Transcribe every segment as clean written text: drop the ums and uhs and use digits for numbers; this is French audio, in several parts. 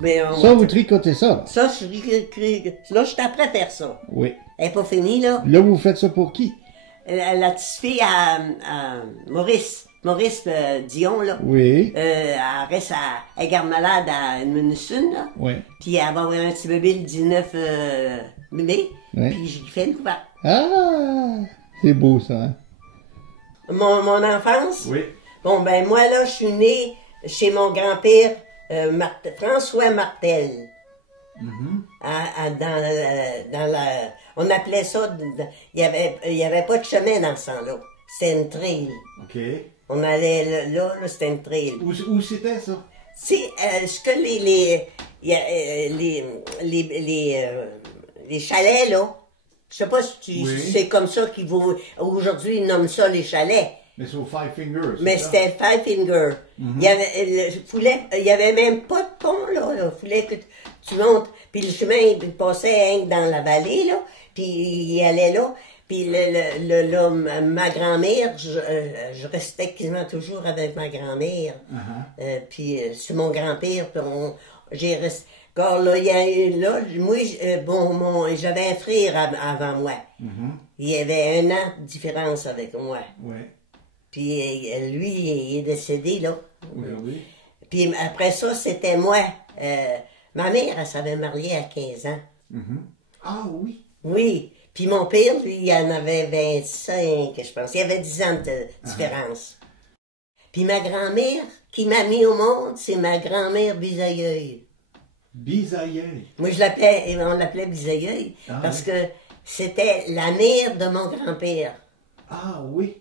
Mais Ça, vous tricotez ça, là? Ça, là, je suis après à faire ça. Oui. Elle n'est pas finie, là. Là, vous faites ça pour qui? La petite fille à Maurice. Maurice Dion, là. Oui. Elle reste elle garde malade à Edmundston, là. Oui. Puis elle va avoir un petit bébé le 19 mai. Oui. Puis je lui fais une couverte. Ah! C'est beau, ça, hein? Mon enfance? Oui. Bon, ben moi, là, je suis née chez mon grand-père, François Martel. Dans la... On appelait ça... Il y avait pas de chemin dans ce temps-là. C'était une trail. OK. On allait là, c'était une trail. Où c'était, ça? C'est ce que les chalets, là, je sais pas si c'est comme ça qu'ils vont... Aujourd'hui, ils nomment ça les chalets. Mais c'est au Five Fingers. Mais c'était Five Finger. Il y avait même pas de pont, là. Il fallait que tu montes. Puis le chemin, il passait dans la vallée, là. Puis il allait là. Puis ma grand-mère, je restais quasiment toujours avec ma grand-mère. Puis sur mon grand-père, j'ai resté... Car là, j'avais un frère avant moi. Il y avait 1 an de différence avec moi. Oui. Puis lui, il est décédé, là. Oui. Puis après ça, c'était moi. Ma mère, elle s'avait mariée à 15 ans. Ah oui? Oui. Puis mon père, lui, il en avait 25, je pense. Il y avait 10 ans de différence. Puis ma grand-mère, qui m'a mis au monde, c'est ma grand-mère Bisaïeul. Bisaïeul? Moi, on l'appelait Bisaïeul, parce que c'était la mère de mon grand-père. Ah oui?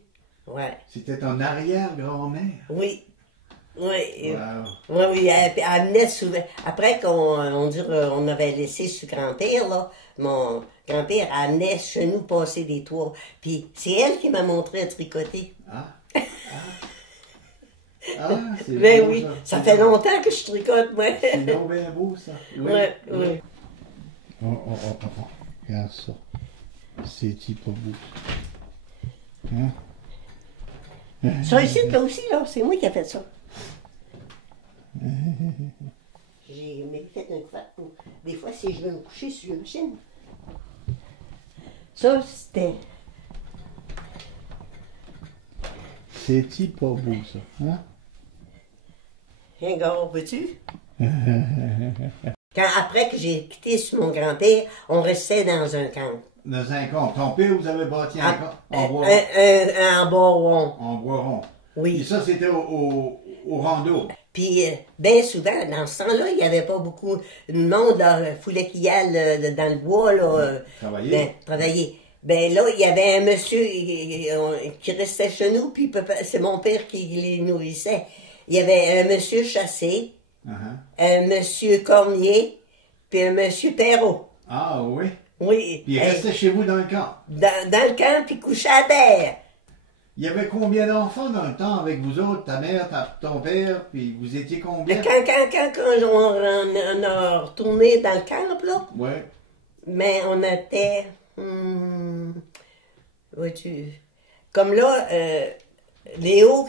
Ouais. C'était ton arrière-grand-mère? Oui. Oui. Wow. Oui, elle amenait souvent. Après on avait laissé ce grand-père, là, mon grand-père amenait chez nous passer des tours. Puis c'est elle qui m'a montré à tricoter. C'est Ben beau, oui, ça fait longtemps que je tricote, moi. C'est donc bien beau, ça. Oui. Oh. Regarde ça. C'est-tu pas beau? Hein? Ça ici, là aussi, là, c'est moi qui ai fait ça. J'ai fait un couvert pour... Des fois, si je veux me coucher sur la machine. Ça, c'était... C'est-tu pas beau, ça? Hein? Regarde, veux-tu? Après que j'ai quitté sur mon grand-père, on restait dans un camp. Dans un camp. Ton père, vous avez bâti un camp? En bois En bois rond. En bois rond. Oui. Et ça, c'était au rando. Puis, bien souvent, dans ce temps-là, il n'y avait pas beaucoup de monde. Il fallait qu'il y aille dans le bois, là. Travailler. Ben là, il y avait un monsieur qui restait chez nous, puis c'est mon père qui les nourrissait. Il y avait un monsieur Chassé, un monsieur Cormier, puis un monsieur Perrault. Ah oui? Oui. Puis il restait chez vous dans le camp? Dans le camp, puis couché à terre. Il y avait combien d'enfants dans le temps avec vous autres, ta mère, ton père, puis vous étiez combien? Quand on a retourné dans le camp, là, mais on était... comme là, Léo,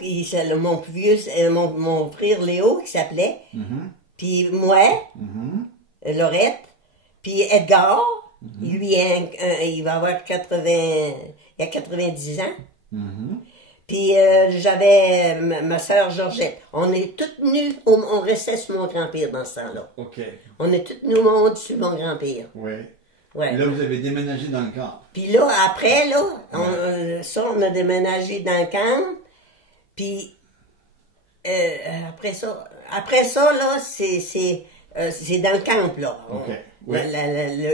mon plus vieux, mon frère Léo qui s'appelait, puis moi, Laurette, puis Edgar, lui, il va avoir 90 ans. Puis j'avais ma soeur Georgette. On est toutes nues, on restait sur mon grand-père dans ce temps-là. OK. On est toutes nues au monde sur mon grand-père. Oui. Ouais. Là, vous avez déménagé dans le camp. Puis là, après, là, on a déménagé dans le camp. Puis après ça, là, c'est dans le camp, là. OK. Oui.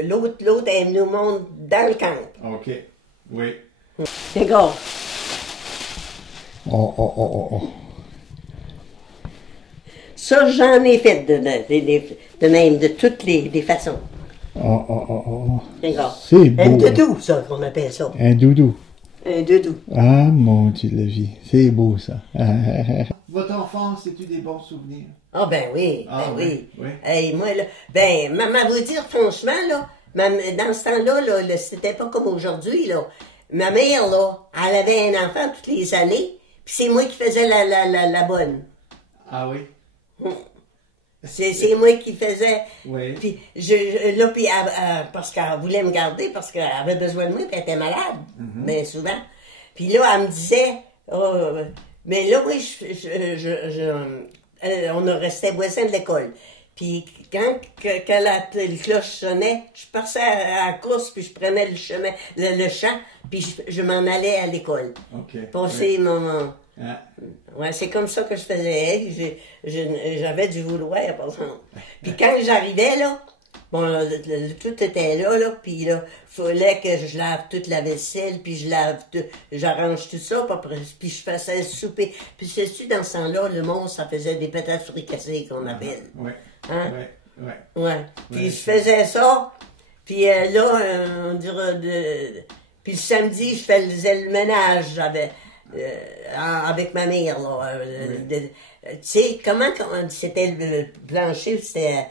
L'autre est venu au monde dans le camp. OK. Oui. Regarde. Oh. Ça, j'en ai fait de même, de toutes les façons. Regarde. C'est beau. Un doudou, ça, qu'on appelle ça. Un doudou. Un doudou. Ah, mon Dieu, la vie. C'est beau, ça. Votre enfance, c'est-tu des bons souvenirs? Ah, ben oui, oui. Hey, moi, là, maman, vous dire, franchement, là, dans ce temps-là, c'était pas comme aujourd'hui, là. Ma mère, là, elle avait un enfant toutes les années, puis c'est moi qui faisais la bonne. Ah oui? C'est moi qui faisais. Oui. Puis, parce qu'elle voulait me garder, parce qu'elle avait besoin de moi, puis elle était malade, bien souvent. Puis là, elle me disait, mais là, oui, on restait voisins de l'école. Puis quand la cloche sonnait, je partais à la course, puis je prenais le chemin, le champ, puis je m'en allais à l'école. OK. Passer mon... Ah. Ouais, c'est comme ça que je faisais. J'avais du vouloir, par exemple. Puis quand j'arrivais, là, bon, tout était là, puis là, fallait que je lave toute la vaisselle, puis j'arrange tout ça, puis je faisais le souper. Puis sais-tu, dans ce temps-là, le monde, ça faisait des patates fricassées qu'on appelle. Ouais. Hein? Ouais. Ouais. Puis je faisais ça, puis là, on dirait puis le samedi, je faisais le ménage, avec ma mère, là. Tu sais, c'était le plancher, c'était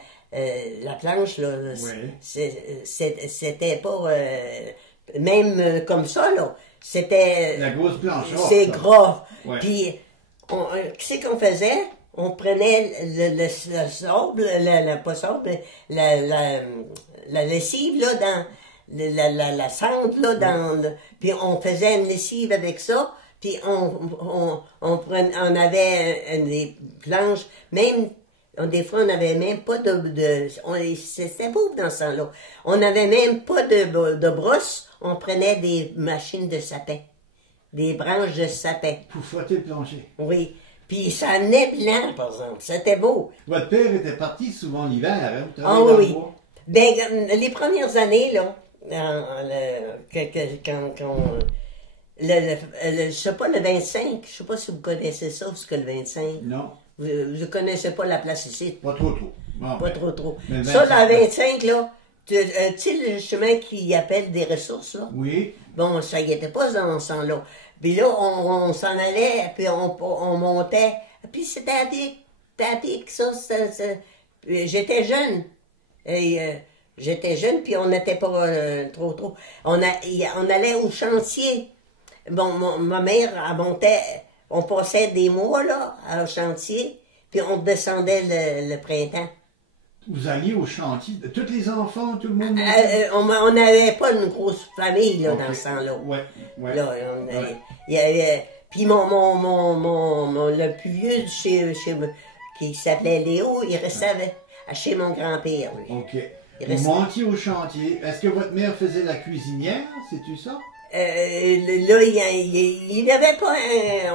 la planche, là. C'était pas même comme ça, là. C'était... La grosse planche. C'est gras. Ouais. Puis, qu'est-ce qu'on faisait? On prenait le sable, pas sable, la lessive, là, dans la cendre, là, puis on faisait une lessive avec ça. Puis on avait des planches, même, des fois on n'avait même pas c'était pauvre dans ce temps-là. On n'avait même pas de brosse, on prenait des machines de sapin, des branches de sapin. Pour frotter le plancher. Oui, puis ça venait blanc, par exemple, c'était beau. Votre père était parti souvent l'hiver, hein? Ah oui, ben, les premières années, là, quand je sais pas, le 25, je sais pas si vous connaissez ça, ce que le 25. Non. Vous ne connaissez pas la place ici. Pas trop. Bon, pas trop. Mais Ça, le 25, là, tu sais le chemin qui appelle des ressources, là? Oui. Bon, ça y était pas dans ce temps-là. Puis là, on s'en allait, puis on montait. Puis c'était à pic, ça. J'étais jeune. J'étais jeune, puis on n'était pas trop. On allait au chantier. Bon, ma mère, elle montait, on passait des mois, là, au chantier, puis on descendait le printemps. Vous alliez au chantier, tous les enfants, tout le monde? On n'avait pas une grosse famille, là, dans ce temps-là. Ouais. Là, il y avait, puis le plus vieux qui s'appelait Léo, il restait chez mon grand-père, lui. OK. Vous montiez au chantier. Est-ce que votre mère faisait la cuisinière? C'est-tu ça? Là, il n'y avait pas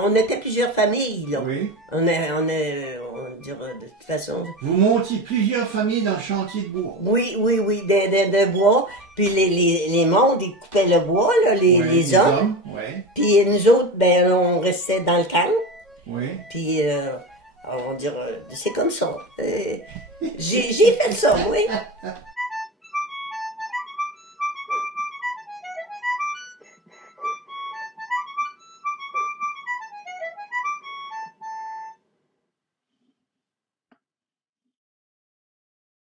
on était plusieurs familles, là. Oui. On dirait, de toute façon. Vous montiez plusieurs familles dans le chantier de bois? Oui, de bois. Puis les mondes, ils coupaient le bois, là, les hommes. Ouais. Puis nous autres, ben, on restait dans le camp. Oui. Puis, on dirait, c'est comme ça. J'ai fait ça, oui.